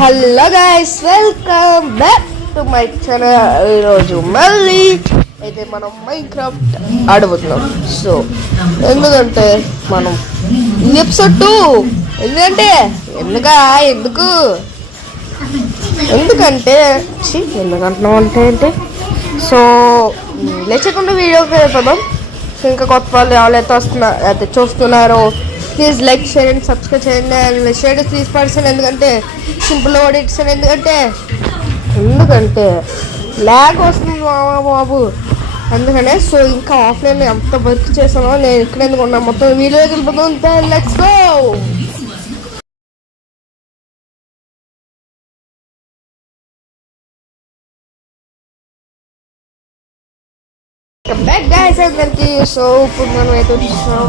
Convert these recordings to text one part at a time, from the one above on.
Hello guys, welcome back to my channel. ఈరోజు మళ్ళీ అయితే మనం మైన్క్రాఫ్ట్ ఆడబోతున్నాం. సో ఎందుకంటే మనం ఎపిసోడ్ 2 ఎందుకంటే ఎందుకంటున్నాం అంటే సో లేచకుండా వీడియోకి వెళ్ళిపోదాం. ఇంకా కొత్త వాళ్ళు ఎవరైతే అయితే చూస్తున్నారో please like share and subscribe చేయండి. And share 3%. ఎందుకంటే సింపుల్ ఆడిట్స్ ఎందుకంటే ల్యాగ్ వస్తుంది బాబు. అందుకనే సో ఇంకా ఆఫ్లైన్ ఎంత వర్క్ చేసానో నేను ఇక్కడ ఎందుకు ఉన్నా మొత్తం వీడియోకి వెళ్ళిపోతాం. Let's go. బ్యాక్ గైస్ అందరికి. సో ఇప్పుడు మనం అయితే వచ్చేసాం.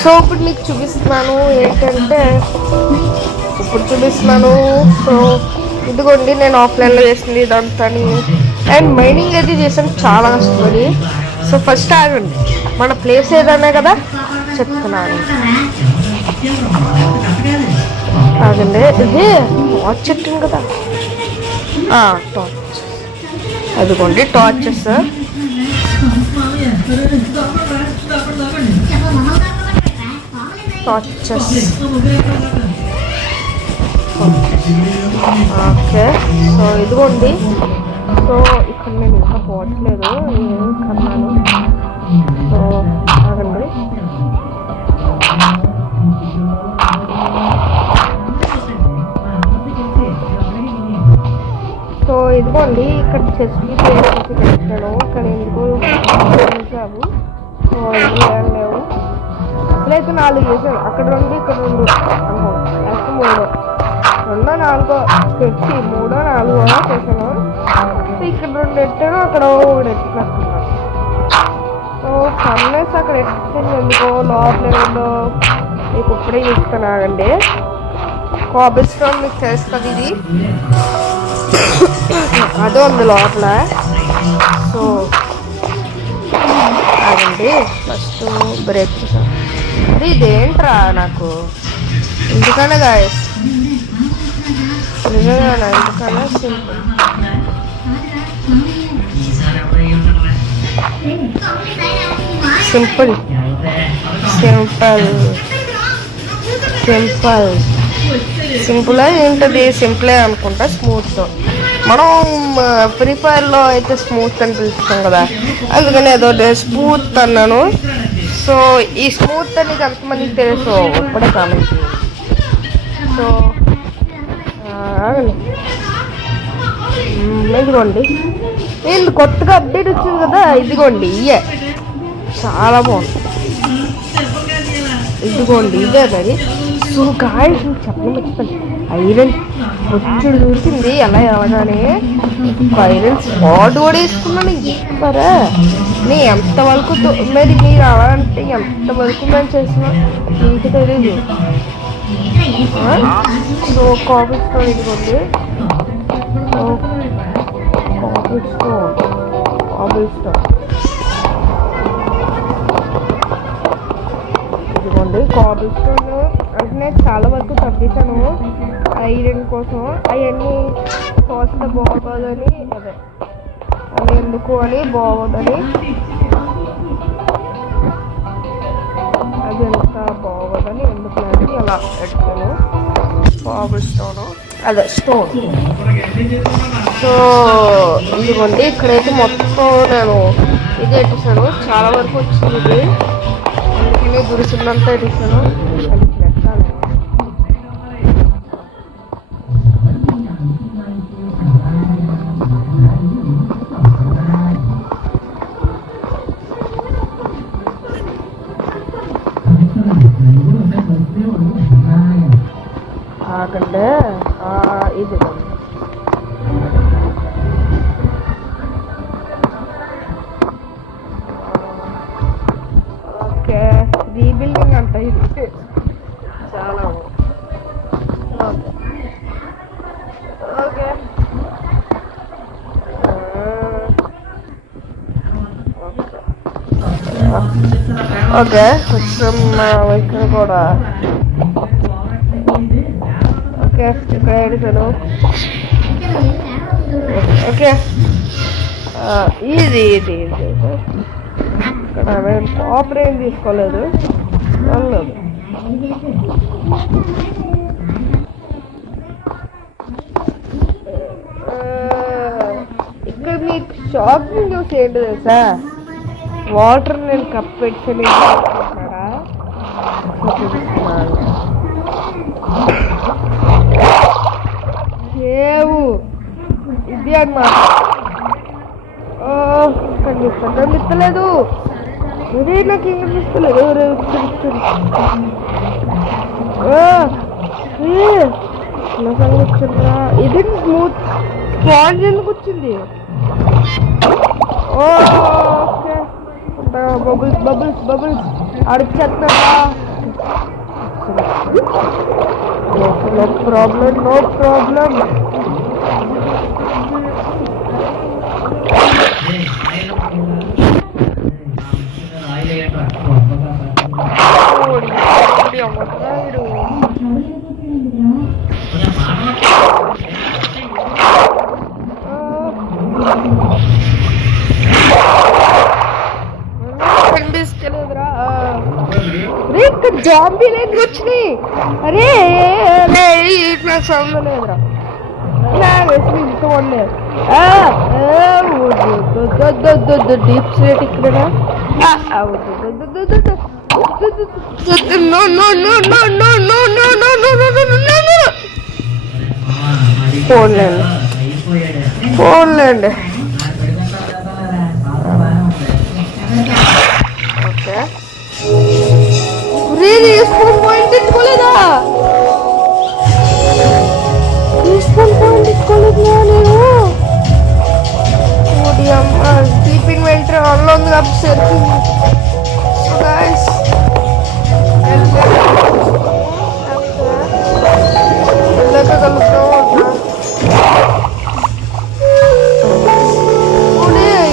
సో ఇప్పుడు మీకు చూపిస్తున్నాను ఏంటంటే సో ఇదిగోండి నేను ఆఫ్లైన్లో చేసింది ఇదంతా. అండ్ మైనింగ్ అయితే చేసాను చాలా కష్టపడి. సో ఫస్ట్ ఆగండి, మన ప్లేస్ ఏదన్నా కదా చెప్తున్నాను. ఆగండి, ఇది టార్చ్ చెట్టు కదా, టార్చ్. అదిగోండి టార్చెస్. ఓకే, సో ఇదిగోండి. సో ఇక్కడ నేను ఇంకా పోవట్లేదు కన్నాను. సో ఆగండి. సో ఇదిగోండి ఇక్కడ చెస్ట్కి పెట్టాను. ఇక్కడ ఎందుకు జాబు. సో ఏం లేవు. ఇప్పుడైతే 4 చేశాను. అక్కడ 2 ఇక్కడ 2 3 2 4 పెట్టి 3 4 చేశాను. సో ఇక్కడ 2 ఎట్టాను, అక్కడ 1 ఎట్టుకున్నాను. సో ఫర్నెస్ అక్కడ ఎట్టింది ఎందుకో లోపల మీకు ఇప్పుడే చూస్తాను. ఆగండి, కాబుల్ స్టోన్ మీకు చేస్తుంది ఇది. అదే ఉంది లోపల. సో ఆగండి, ఫస్ట్ బ్రేక్ చేసాను. ఇదేంట్రా నాకు ఎందుకన్నా గాయస్, నిజంగా ఎందుకన్నా సింపుల్ ఏంటది, సింపులే అనుకుంటా. స్మూత్ మనం ఫ్రీ ఫైర్లో అయితే స్మూత్ అని పిలుస్తాం కదా, అందుకని ఏదో స్మూత్ అన్నాను. సో ఈ స్మూత్ అనేది ఎంతమందికి తెలుసు ఇప్పుడే కామెంట్ చేయండి. సో ఇదిగోండి, ఇది కొత్తగా అప్డేట్ వచ్చింది కదా, ఇదిగోండి ఇయే చాలా బాగుంది. ఇదిగోండి ఇదే మరి. సో గాయ్స్ చెప్పడం మర్చిపోయింది, ఐరన్ వచ్చుడు చూసింది ఎలా ఎవగానే ఐరన్ స్పాట్ కూడా వేసుకున్నాను. చెప్పారా నేను ఎంతవరకు మరి మీరు అలా అంటే ఎంతవరకు మేము చేసినా మీకు తెలీదు. సో కాబుల్ స్టోన్ ఇదిగోండి, కాబుల్ స్టోన్ ఇదిగోండి. కాబుల్ స్టోన్ అంటే నేను చాలా వరకు తగ్గించాను ఐరన్ కోసం. అవన్నీ కోస్తే బాగోదని, అదే అది ఎందుకు అని బాగోదని, అది ఎంత బాగోదని ఎందుకు అని అలా పెట్టాను. కాబుల్ స్టోను అదే స్టోన్. సో ఇదిగోండి ఇక్కడైతే మొత్తం నేను ఇది ఎట్టేసాను. చాలా వరకు వచ్చింది ఇది, అందుకని గురిసినంతా ఎట్టేసాను. అది పెట్టాలి. ఆగండి, ఇది ఓకే. రీబిల్డింగ్ అంట ఇది చాలా ఓకే. ఓకే కొంచెం వైపు కూడా. ఓకే ఇక్కడ ఏడిసాను. ఓకే ఇది ఇది ఇది ఇక్కడ నేను కాపర్ ఏం తీసుకోలేదు. వెళ్ళదు ఇక్కడ మీకు షాపింగ్ న్యూస్ ఏంటి తెలుసా? వాటర్ నేను కప్ పెట్టి ఏవు ఇది అన్నమాట. కనిపిస్తలేదు అదే నాకు ఏం కనిపిస్తలేదు. ఇది స్మూత్ స్పాంజ్ ఎందుకు వచ్చింది? ఓకే బబుల్స్ బబుల్స్ బబుల్స్ అడిచేస్తా. No problem no problem. కనిపిస్తలేదురా. అరే ఇక్కడ జాంబీలు ఎందుకు వచ్చినాయి? అరే ఇట్లా సౌండ్ లేదురా. ఇంత ఉండలేదు. డీప్ స్లేట్ ఇక్కడ ఫోన్లేండి. ఓకే స్పూన్ పాయింట్ తెచ్చుకోలేదా? స్పూన్ పాయింట్ తెచ్చుకోలేదు నేను. స్లీపింగ్ వెంటనే ఆన్లో ఉంది కాబట్టి సరిపోయింది.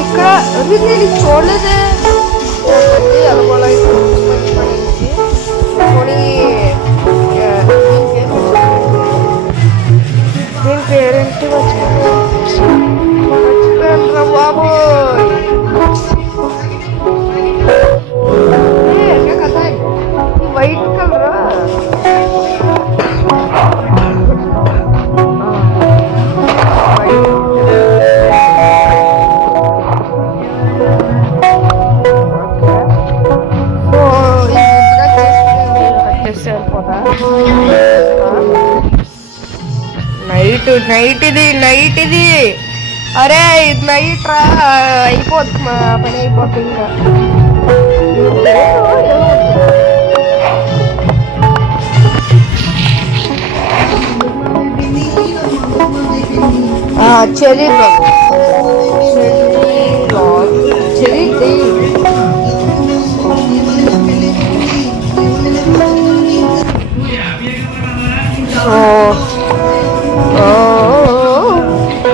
ఇక్కడ నేను చూడలేదే. దీని పేరెంట్ మర్చిపోయాను బాబోయ్. కదా ఈ వైట్ కలరా? నైట్ ఇది. అరే ఇది నైట్ రా, అయిపోద్ది మా పని అయిపోద్ది. ఇంకా చెరీ చెరీ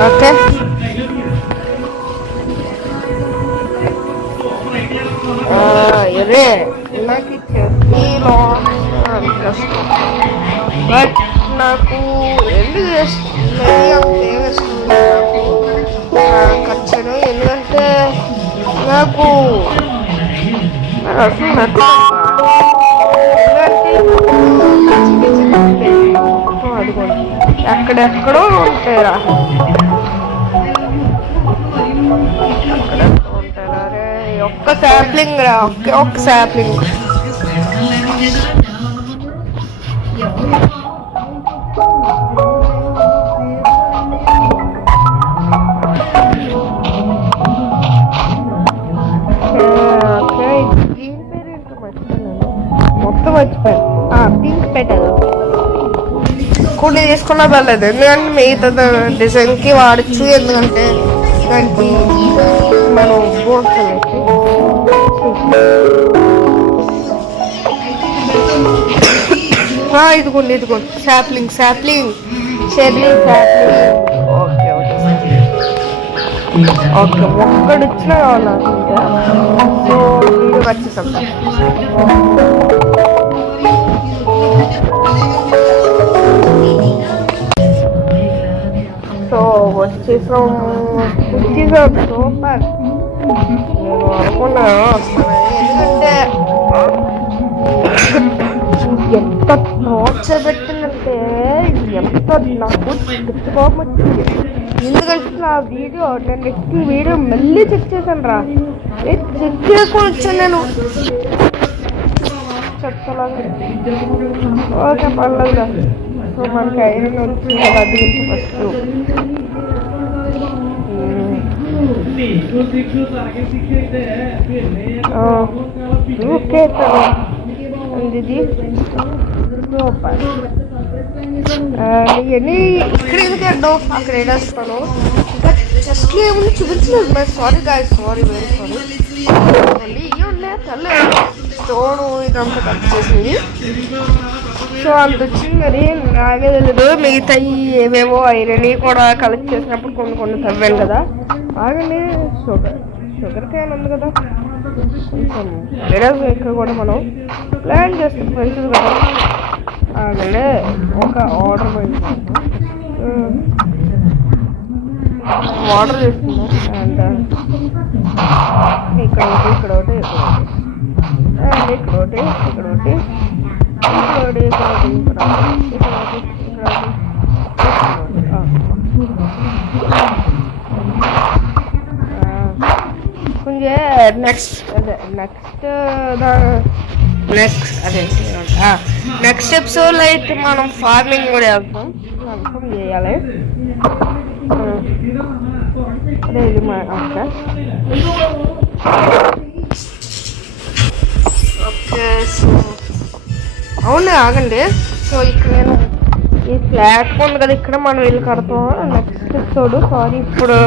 ఓకే ఇదే నాకు బట్ నాకు ఎందుకు ఖర్చును. ఎందుకంటే నాకు అసలు అదిగోండి ఎక్కడెక్కడో ఉంటాయిరా. ఒక్క శాంప్లింగ్ రా, ఒక్క శాంప్లింగ్. గ్రీన్ పేరు ఏంటో మర్చిపోయాను, మొత్తం మర్చిపోయాను. పింక్ పెట్టదు కొన్ని తీసుకున్నా పర్లేదు, ఎందుకంటే మిగతా డిజైన్కి వాడచ్చు. ఎందుకంటే దానికి మనం బోర్డు ఇదిగోండి శాప్లింగ్ శాప్లింగ్ షెర్లింగ్ శాప్లింగ్. ఓకే ఓకే ఓకే ఒక్కడు ఇచ్చినా కావాలి నాకు. ఇంకా సో వీడియో వచ్చేసాం. వచ్చేసాం. సూపర్. నేను అనుకున్నా ఎందుకంటే ఎంత టార్చర్ పెట్టిందంటే ఎంత నాకు కోపం వచ్చింది. ఎందుకంటే నా వీడియో నేను నెక్స్ట్ వీడియో మళ్ళీ చెక్ చేశాను రా. చెక్ చేసుకొని వచ్చాను నేను. చెప్తలాగా ఓకే పర్లేదురా. సో మనకి ఐరన్ వచ్చింది కదా, అది ఫస్ట్ ఓకే ఇది సూపర్. ఇవన్నీ ఇక్కడ ఎందుకు అడ్డావు, అక్కడ వేడేస్తాను. ఇంకా చెస్ట్లో ఏముంది చూపించలేదు. మరి sorry guys, sorry very sorry. మళ్ళీ ఇవి ఉన్నాయి తల్లి స్టోను ఇదంతా కట్ చేసింది. సో అంత వచ్చింది. మరి నాకే తెలియదు మిగతా ఏవేవో ఐరన్ కూడా కలెక్ట్ చేసినప్పుడు కొన్ని కొన్ని తవ్వాను కదా. ఆగండి, షుగర్ క్యాన్ ఉంది కదా, కొంచెం వేరేస్ ఇక్కడ కూడా మనం ప్లాన్ చేస్తాం ఫ్రెండ్స్ కదా. ఆగండి, ఒక ఆర్డర్ చేస్తున్నాం. అండ్ ఇక్కడ ఒకటి, ఇక్కడ ఒకటి, అండ్ ఇక్కడ ఒకటి, ఇక్కడ ఒకటి, కొంచెం నెక్స్ట్ ఎపిసోడ్లో అయితే మనం ఫార్మింగ్ కూడా వెళ్తాం, కన్ఫర్మ్ చేయాలి. అదే ఇది ఓకే. సో అవును ఆగండి. సో ఇక్కడ నేను ఈ ఫ్లాట్ ఉంది కదా, ఇక్కడ మనం ఇల్లు కడతాం నెక్స్ట్ ఎపిసోడ్. సారీ ఇప్పుడు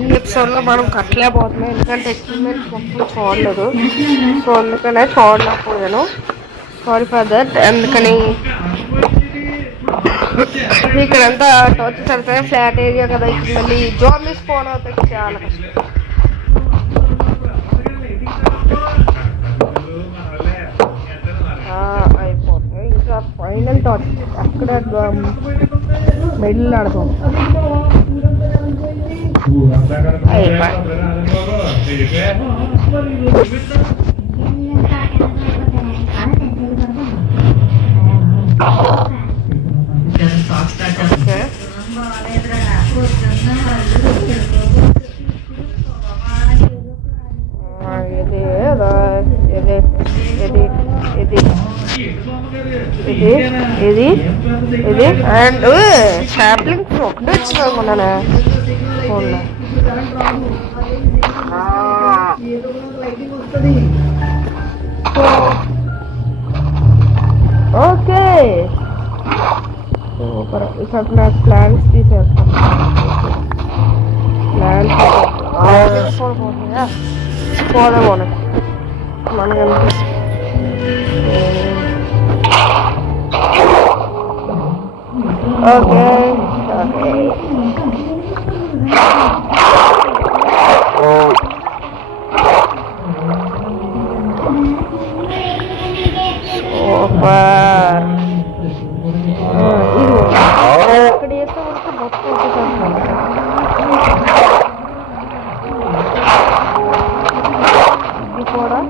ఈ ఎపిసోడ్లో మనం కట్టలేకపోతున్నాం ఎందుకంటే ఎక్విప్మెంట్ మొత్తం చూడలేదు. సో అందుకనే చూడలేకపోయాను, సారీ ఫర్ దట్. అందుకని ఇక్కడంతా టార్చ్ చదివితే ఫ్లాట్ ఏరియా కదా, ఇక్కడ మళ్ళీ జాంబీస్ ఫోన్ అవుతాయి, చాలా కష్టం. అయిపోతుంది. ఇంకా ఫైనల్ టార్చ్ అక్కడ మిడిల్ ఆడతాం. ఇది అండ్ సాప్లింగ్ ఒకటి వచ్చినా మొన్న ఫోన్లో. Okay super. ఇక్కడ నాకు ప్లాన్స్ తీసేస్తాను. ప్లాన్స్ పోదామో మనకి ఓకే ఓకే. సూపర్. ఇక్కడ వేస్తే వరకు మొత్తం ఇది కూడా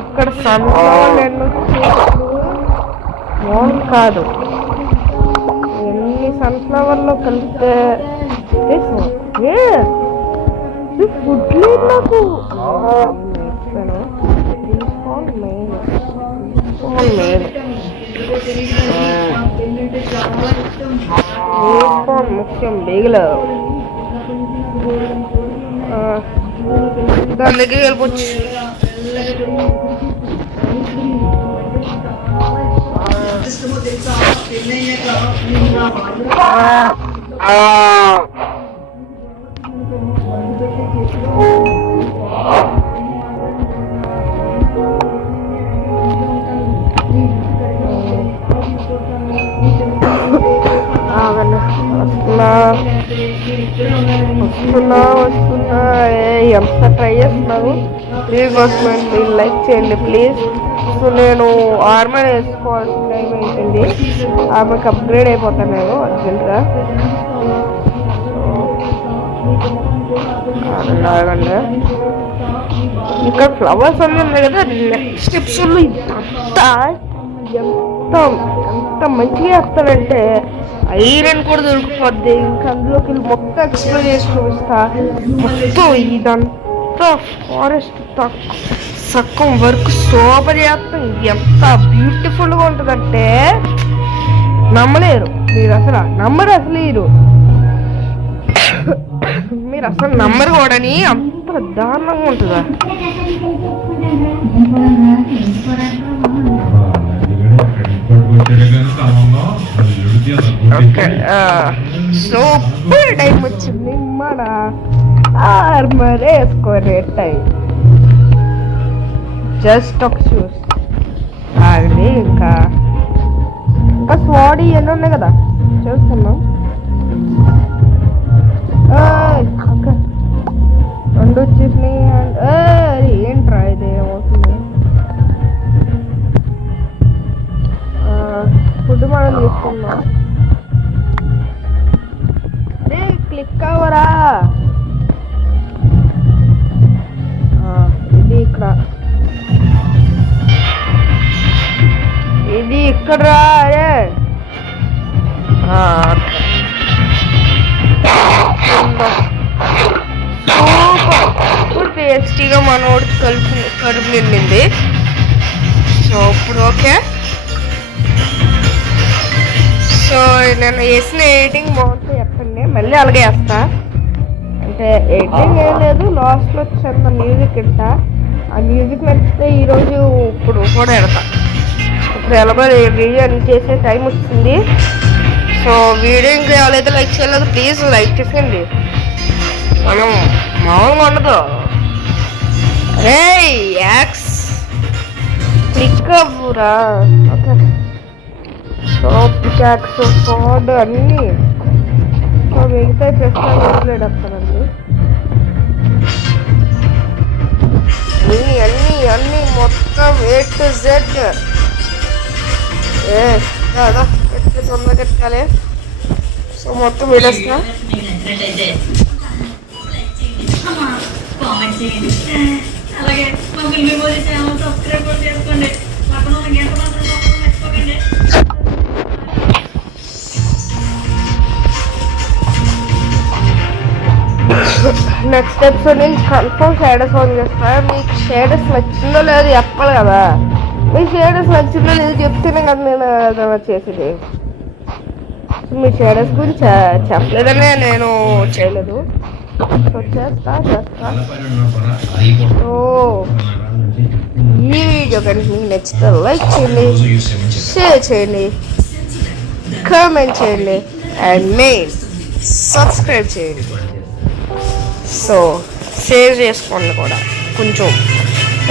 ఇక్కడ సన్ఫ్లవర్ ఎన్నో కాదు, ఎన్ని సన్ఫ్లవర్లో కలిపితే ఫుడ్ లేదు నాకు. ముఖ్యం బేగలు దాని దగ్గరికి వెళ్ళిపోవచ్చు. వస్తున్నా ఎంత ట్రై చేస్తున్నాను. మీకోసం మీరు లైక్ చేయండి ప్లీజ్. సో నేను ఆర్మర్ వేసుకోవాల్సిన టైం అయిపోయింది. ఆమెకు అప్గ్రేడ్ అయిపోతాను నేను అర్జెంట్గా. అలాగండి ఇక్కడ ఫ్లవర్స్ అన్నీ ఉన్నాయి కదా. నెక్స్ట్ స్టెప్స్లో ఇదంతా ఎంత ఎంత మంచిగా వేస్తానంటే ఐరన్ కూడా దొరికిపోద్ది. ఇంకా అందులోకి మొత్తం ఎక్స్ప్లోర్ చేసి చూపిస్తా. మొత్తం ఇదంతా ఫారెస్ట్ సగం వర్క్ సూపర్ చేస్తాం. ఎంత బ్యూటిఫుల్గా ఉంటుందంటే నమ్మలేరు మీరు, అసలు నమ్మరు, మీరు అసలు నమ్మరు కూడాని. అంత దారుణంగా ఉంటుందా. సూపర్ టైం వచ్చింది. మన ఆర్మర్ వేసుకోరే టైం. జస్ట్ ఒక షూస్ ఆగండి. ఇంకా స్వాడీ ఎన్ని ఉన్నాయి కదా చూస్తున్నాం. రెండు వచ్చేసినాయి. ఏంట్రా ఇది ఏమవుతుంది. ఫుడ్ మనం తీసుకున్నాం. అరే క్లిక్ అవ్వరా. ఇది ఇక్కడ, ఇది ఇక్కడ రా. అరే సూపర్ టేస్టీగా మనోడు కడుపు నిండింది. సో ఇప్పుడు ఓకే. సో నేను వేసిన ఎడిటింగ్ బాగుంటుంది చెప్పండి, మళ్ళీ అలాగే వేస్తా. అంటే ఎడిటింగ్ ఏం లేదు, లాస్ట్లో వచ్చేంత మ్యూజిక్ ఇస్తా. ఆ మ్యూజిక్ నచ్చితే ఈరోజు ఇప్పుడు కూడా పెడతా. ఇప్పుడు ఎలాగో వీడియో చేసే టైం వస్తుంది. సో వీడియో ఇంకా ఎవరైతే లైక్ చేయలేదు ప్లీజ్ లైక్ చేసేయండి. మనం మామూలుగా ఉండదు. రే యాక్స్ క్లిక్ అవ్వరా. ఓకే సో పికాక్స్ ఫోర్డ్ అన్నీ. సో మిగతా ప్రశ్నలు వదిలేడతానండి. అన్నీ మొత్తం A to Z. తొందరగా ఎత్తాలి. సో మొత్తం వీడేస్తా. నెక్స్ట్ ఎపిసోడ్ నేను కన్ఫర్మ్ షేడర్స్ ఆన్ చేస్తా. మీకు షేడర్స్ నచ్చిందో లేదో చెప్పాలి కదా. మీ షేడర్స్ నచ్చిందో లేదో చెప్తేనే కదా నేను చేసేది. మీ షేడర్స్ గురించి చెప్పలేదనే నేను చేయలేదు. సో చేస్తా. సో ఈ వీడియో కనుక మీకు నచ్చితే లైక్ చేయండి, షేర్ చేయండి, కామెంట్ చేయండి అండ్ మెయిన్ సబ్స్క్రైబ్ చేయండి. సో షేర్ చేసుకోండి కూడా కొంచెం,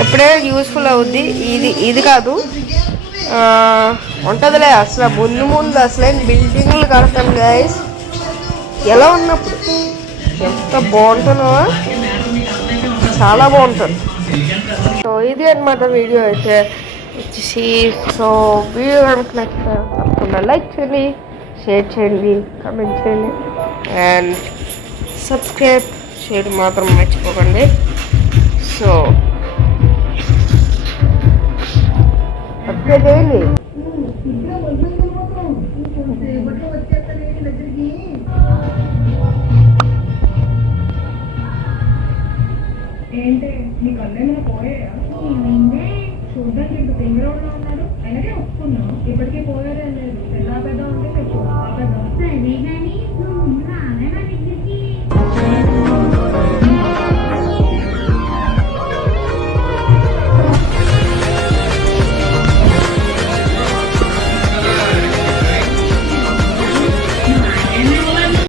ఎప్పుడైనా యూస్ఫుల్ అవుద్ది. ఇది కాదు ఉంటుందిలే. అసలు ముందు అసలైన బిల్డింగ్లు కడతాం గైస్. ఎలా ఉన్నప్పుడు ఎంత బాగుంటుందో, చాలా బాగుంటుంది. సో ఇది అన్నమాట వీడియో అయితే వచ్చేసి. సో వీడియో కనుక నచ్చితే తప్పకుండా లైక్ చేయండి, షేర్ చేయండి, కామెంట్ చేయండి అండ్ సబ్స్క్రైబ్ చేయడం మాత్రం మర్చిపోకండి. సో సబ్స్క్రైబ్ చేయండి. ఏంటే నీకు అన్నేమైనా పోయాయా? చూడ్డానికి ఇంత తింగరవులో ఉన్నాడు, అలాగే ఒప్పుకున్నావు. ఇప్పటికీ పోయారే లేదు.